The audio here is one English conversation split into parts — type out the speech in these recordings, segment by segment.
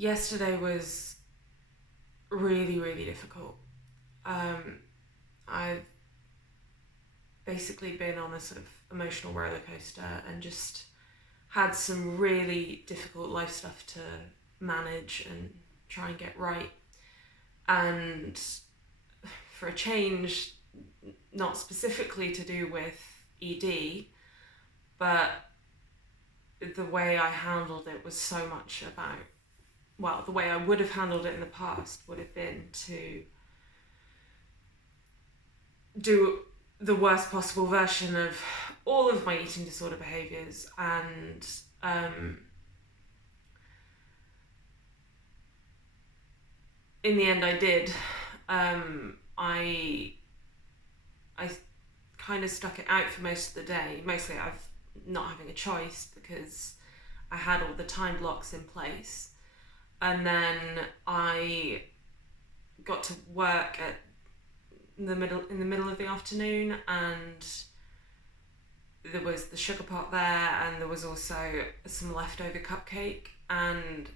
yesterday was really, really difficult. I've basically been on a sort of emotional roller coaster and just had some really difficult life stuff to manage and try and get right. And for a change, not specifically to do with ED, but the way I handled it was so much about, well, the way I would have handled it in the past would have been to do the worst possible version of all of my eating disorder behaviours, and in the end I did. I kind of stuck it out for most of the day. Mostly I've not having a choice because I had all the time blocks in place, and then I got to work in the middle of the afternoon, and there was the sugar pot there, and there was also some leftover cupcake, and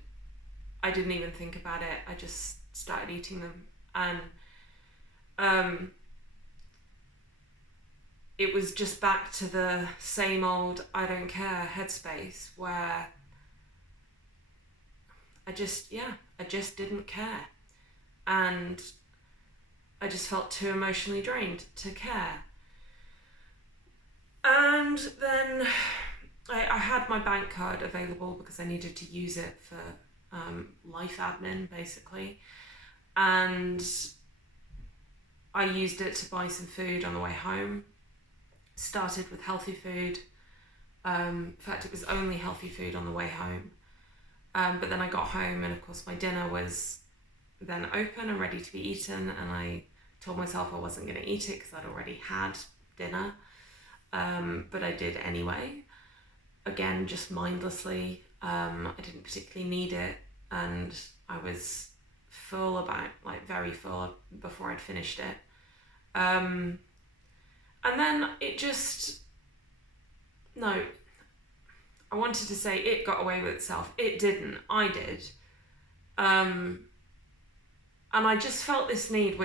I didn't even think about it. I just started eating them, and it was just back to the same old I don't care headspace where I just didn't care, and I just felt too emotionally drained to care. And then I had my bank card available because I needed to use it for life admin, basically. And I used it to buy some food on the way home. Started with healthy food. In fact, it was only healthy food on the way home. But then I got home, and of course my dinner was then open and ready to be eaten, and I told myself I wasn't going to eat it because I'd already had dinner. But I did anyway, again, just mindlessly. I didn't particularly need it, and I was full, very full before I'd finished it. And then I wanted to say it got away with itself. It didn't, I did. And I just felt this need,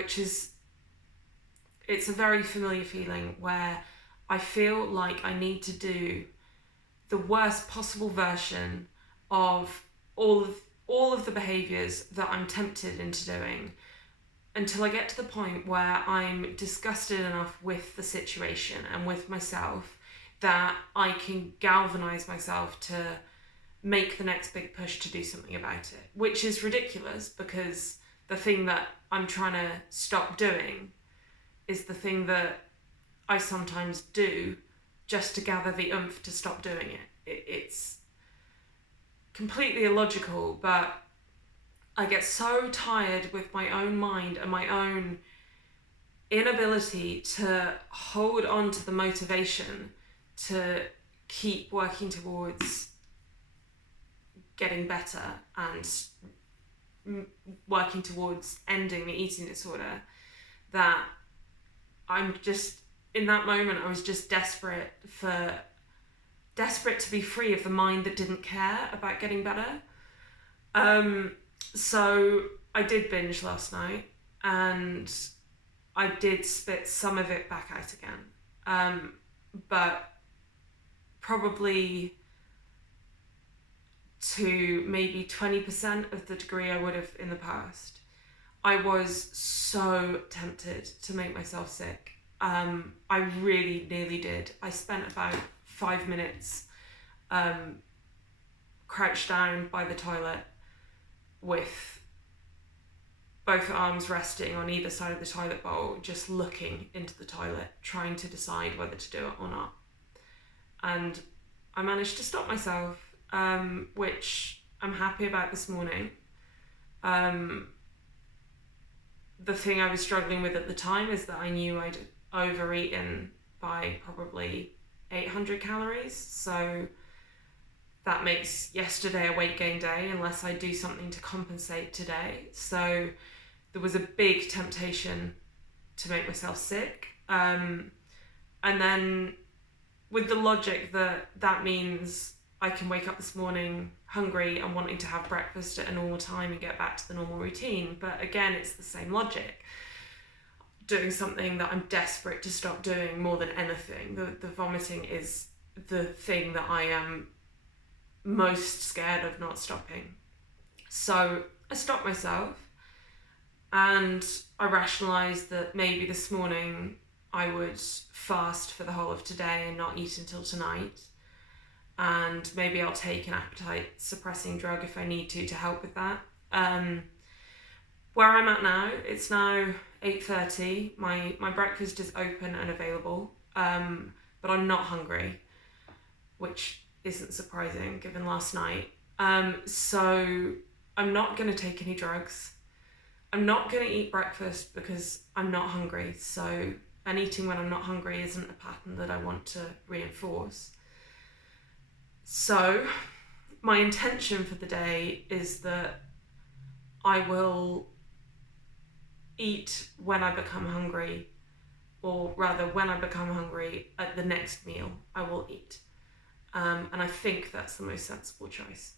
it's a very familiar feeling where I feel like I need to do the worst possible version of all of the behaviours that I'm tempted into doing, until I get to the point where I'm disgusted enough with the situation and with myself that I can galvanise myself to make the next big push to do something about it, which is ridiculous because the thing that I'm trying to stop doing is the thing that I sometimes do just to gather the oomph to stop doing it. It's completely illogical, but I get so tired with my own mind and my own inability to hold on to the motivation to keep working towards getting better and working towards ending the eating disorder, that I'm just, in that moment, I was just desperate to be free of the mind that didn't care about getting better. So I did binge last night, and I did spit some of it back out again. But probably to maybe 20% of the degree I would have in the past. I was so tempted to make myself sick. I really nearly did. I spent about 5 minutes crouched down by the toilet with both arms resting on either side of the toilet bowl, just looking into the toilet, trying to decide whether to do it or not. And I managed to stop myself, which I'm happy about this morning. The thing I was struggling with at the time is that I knew I'd overeaten by probably 800 calories. So that makes yesterday a weight gain day unless I do something to compensate today. So there was a big temptation to make myself sick. And then with the logic that means I can wake up this morning hungry and wanting to have breakfast at a normal time and get back to the normal routine. But again, it's the same logic. Doing something that I'm desperate to stop doing more than anything. The vomiting is the thing that I am most scared of not stopping. So I stopped myself, and I rationalised that maybe this morning I would fast for the whole of today and not eat until tonight. And maybe I'll take an appetite suppressing drug if I need to help with that. Where I'm at now, it's now 8:30. My breakfast is open and available, but I'm not hungry, which isn't surprising given last night. So I'm not going to take any drugs. I'm not going to eat breakfast because I'm not hungry. So, and eating when I'm not hungry isn't a pattern that I want to reinforce. So my intention for the day is that I will eat when I become hungry, or rather when I become hungry at the next meal, I will eat. And I think that's the most sensible choice.